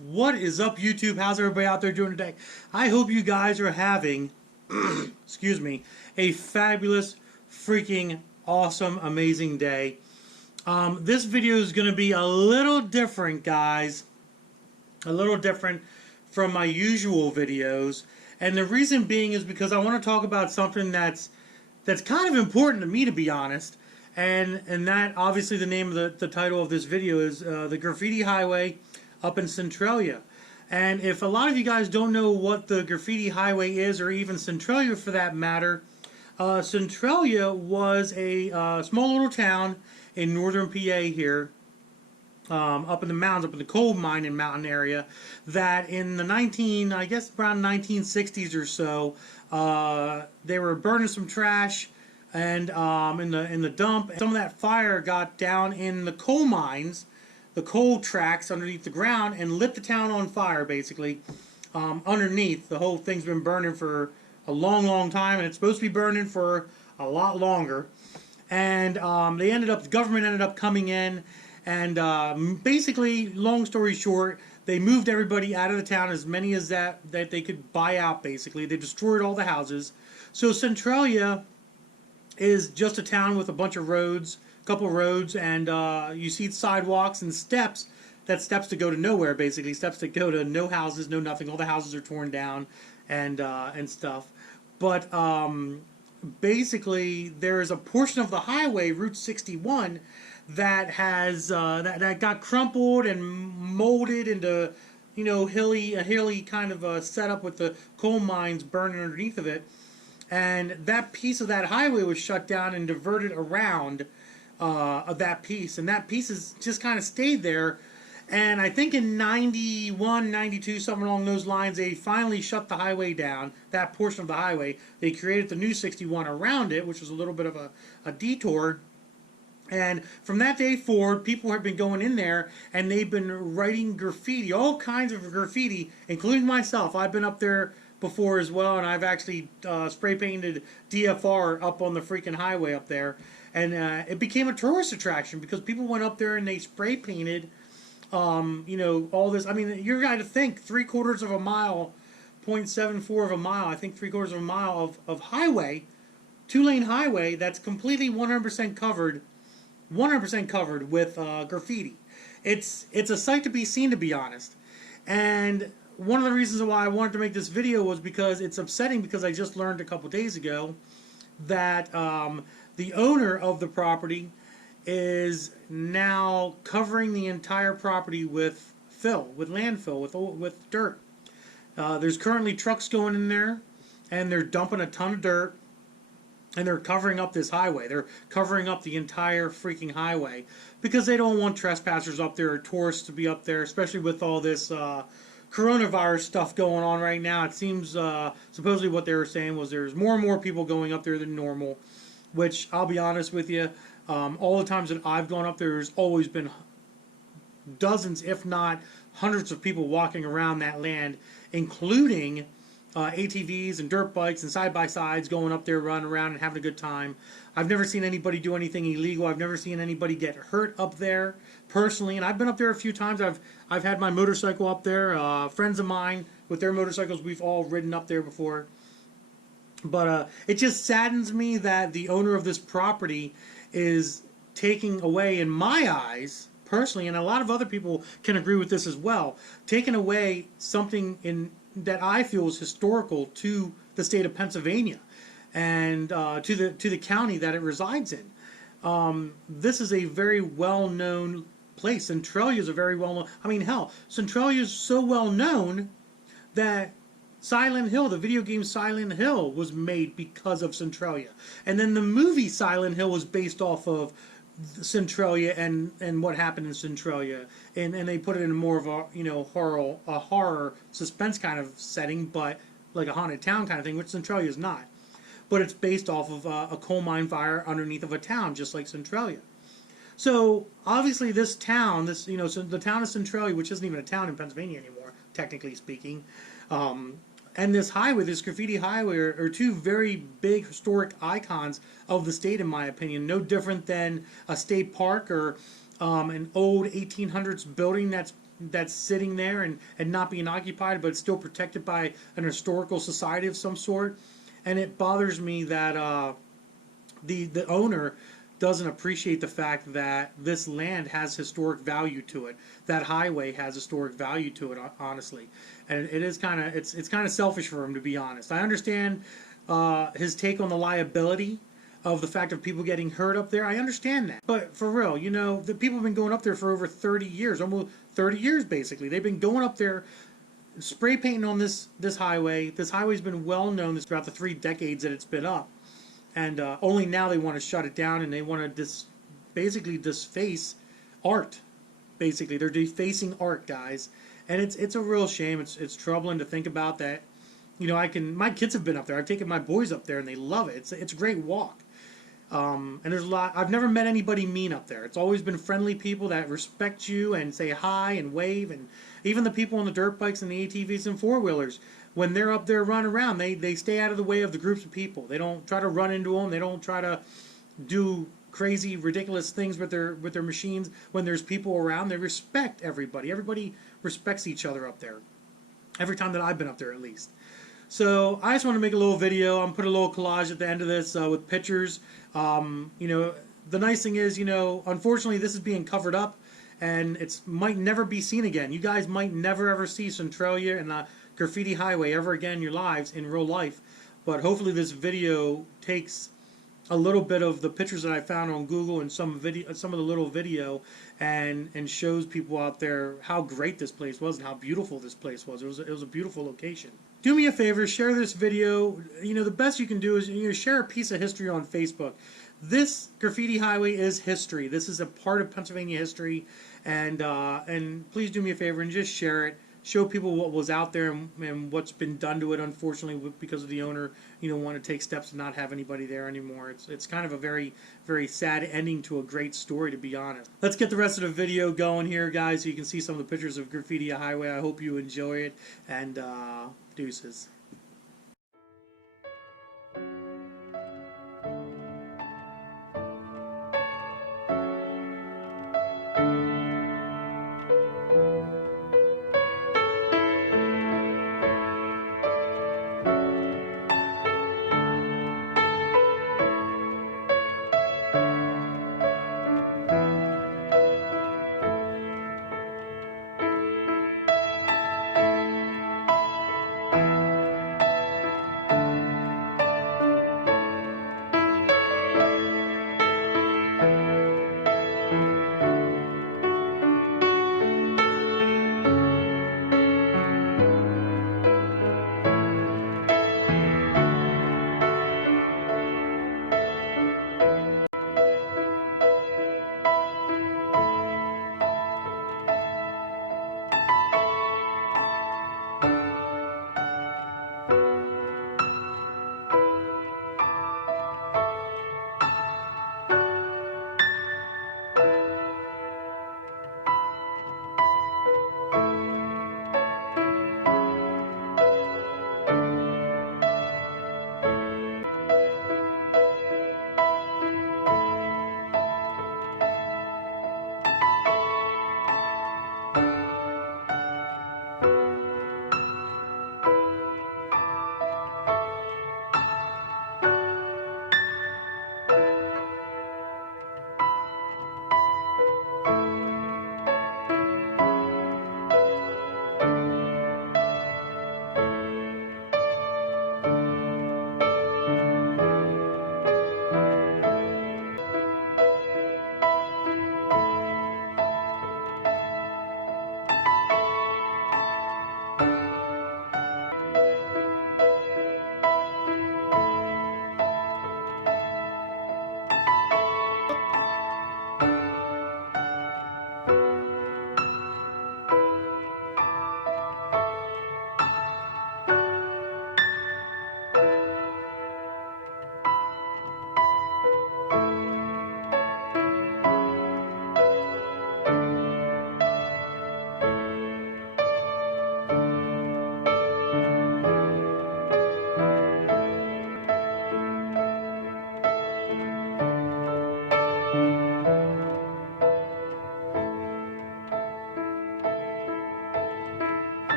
What is up, YouTube? How's everybody out there doing today? I hope you guys are having, excuse me, a fabulous, freaking, awesome, amazing day. This video is going to be a little different, guys. A little different from my usual videos. And the reason being is because I want to talk about something that's kind of important to me, to be honest. And that, obviously, the name of the title of this video is the Graffiti Highway up in Centralia. And if a lot of you guys don't know what the Graffiti Highway is, or even Centralia for that matter, Centralia was a small little town in northern PA here, up in the mountains, up in the coal mine and mountain area, that in the I guess around 1960s or so, they were burning some trash and in the dump. Some of that fire got down in the coal mines, the coal tracks underneath the ground, and lit the town on fire, basically. Underneath, the whole thing's been burning for a long time, and it's supposed to be burning for a lot longer. And the government ended up coming in, and basically, long story short, they moved everybody out of the town, as many as that they could buy out, basically. They destroyed all the houses. So Centralia is just a town with a bunch of roads, couple roads, and you see sidewalks and steps. That's steps to go to nowhere, basically. Steps that go to no houses, no nothing. All the houses are torn down and stuff. But basically, there is a portion of the highway, Route 61, that has that got crumpled and molded into, you know, a hilly kind of a setup with the coal mines burning underneath of it. And that piece of that highway was shut down and diverted around of that piece, and that piece has just kind of stayed there. And I think in 91, 92, something along those lines, they finally shut the highway down, that portion of the highway. They created the new 61 around it, which was a little bit of a detour. And from that day forward, people have been going in there, and they've been writing graffiti, all kinds of graffiti, including myself. I've been up there before as well, and I've actually spray painted DFR up on the freaking highway up there. And it became a tourist attraction because people went up there and they spray painted, you know, all this. I mean, you're going to think 3/4 of a mile, 0.74 of a mile, I think 3/4 of a mile of highway, 2-lane highway that's completely 100% covered, 100% covered with graffiti. It's a sight to be seen, to be honest. And one of the reasons why I wanted to make this video was because it's upsetting, because I just learned a couple days ago that the owner of the property is now covering the entire property with landfill, with dirt. There's currently trucks going in there, and they're dumping a ton of dirt, and they're covering up this highway. They're covering up the entire freaking highway because they don't want trespassers up there or tourists to be up there, especially with all this coronavirus stuff going on right now. It seems supposedly what they were saying was there's more and more people going up there than normal, which I'll be honest with you, all the times that I've gone up there, there's always been dozens, if not hundreds of people walking around that land, including ATVs and dirt bikes and side-by-sides going up there, running around and having a good time. I've never seen anybody do anything illegal. I've never seen anybody get hurt up there personally, and I've been up there a few times. I've had my motorcycle up there. Friends of mine with their motorcycles, we've all ridden up there before. But it just saddens me that the owner of this property is taking away, in my eyes, personally, and a lot of other people can agree with this as well, taking away something that I feel is historical to the state of Pennsylvania and to the county that it resides in. This is a very well-known place. Centralia is a very well-known. I mean, hell, Centralia is so well-known that Silent Hill, the video game Silent Hill, was made because of Centralia. And then the movie Silent Hill was based off of Centralia and what happened in Centralia. And they put it in more of a, you know, horror suspense kind of setting, but like a haunted town kind of thing, which Centralia is not. But it's based off of a coal mine fire underneath of a town, just like Centralia. So obviously this town, the town of Centralia, which isn't even a town in Pennsylvania anymore, technically speaking, and this highway, this graffiti highway, are two very big historic icons of the state, in my opinion. No different than a state park or an old 1800s building that's that's sitting there and not being occupied, but it's still protected by an historical society of some sort. And it bothers me that the owner doesn't appreciate the fact that this land has historic value to it. That highway has historic value to it, honestly. And it is kind of it's kind of selfish for him, to be honest. I understand his take on the liability of the fact of people getting hurt up there. I understand that. But for real, you know, the people have been going up there for over 30 years, almost 30 years basically. They've been going up there spray painting on this highway. This highway's been well known throughout the 3 decades that it's been up. And only now they want to shut it down, and they want to basically disface art. Basically, they're defacing art, guys, and it's a real shame. It's troubling to think about that. You know, my kids have been up there. I've taken my boys up there, and they love it. It's a great walk. And there's a lot. I've never met anybody mean up there. It's always been friendly people that respect you and say hi and wave, and even the people on the dirt bikes and the ATVs and four-wheelers. When they're up there running around, they stay out of the way of the groups of people. They don't try to run into them. They don't try to do crazy, ridiculous things with their machines. When there's people around, they respect everybody. Everybody respects each other up there. Every time that I've been up there, at least. So I just want to make a little video. I'm put a little collage at the end of this with pictures. You know, the nice thing is, you know, unfortunately, this is being covered up, and it might never be seen again. You guys might never ever see Centralia and the Graffiti Highway ever again in your lives in real life, but hopefully this video takes a little bit of the pictures that I found on Google and some of the little video and shows people out there how great this place was and how beautiful this place was. It was a beautiful location. Do me a favor, share this video. You know, the best you can do is, you know, share a piece of history on Facebook. This Graffiti Highway is history. This is a part of Pennsylvania history, and please do me a favor and just share it. Show people what was out there and what's been done to it, unfortunately, because of the owner, you know, want to take steps to not have anybody there anymore. It's kind of a very, very sad ending to a great story, to be honest. Let's get the rest of the video going here, guys, so you can see some of the pictures of Graffiti Highway. I hope you enjoy it, and deuces.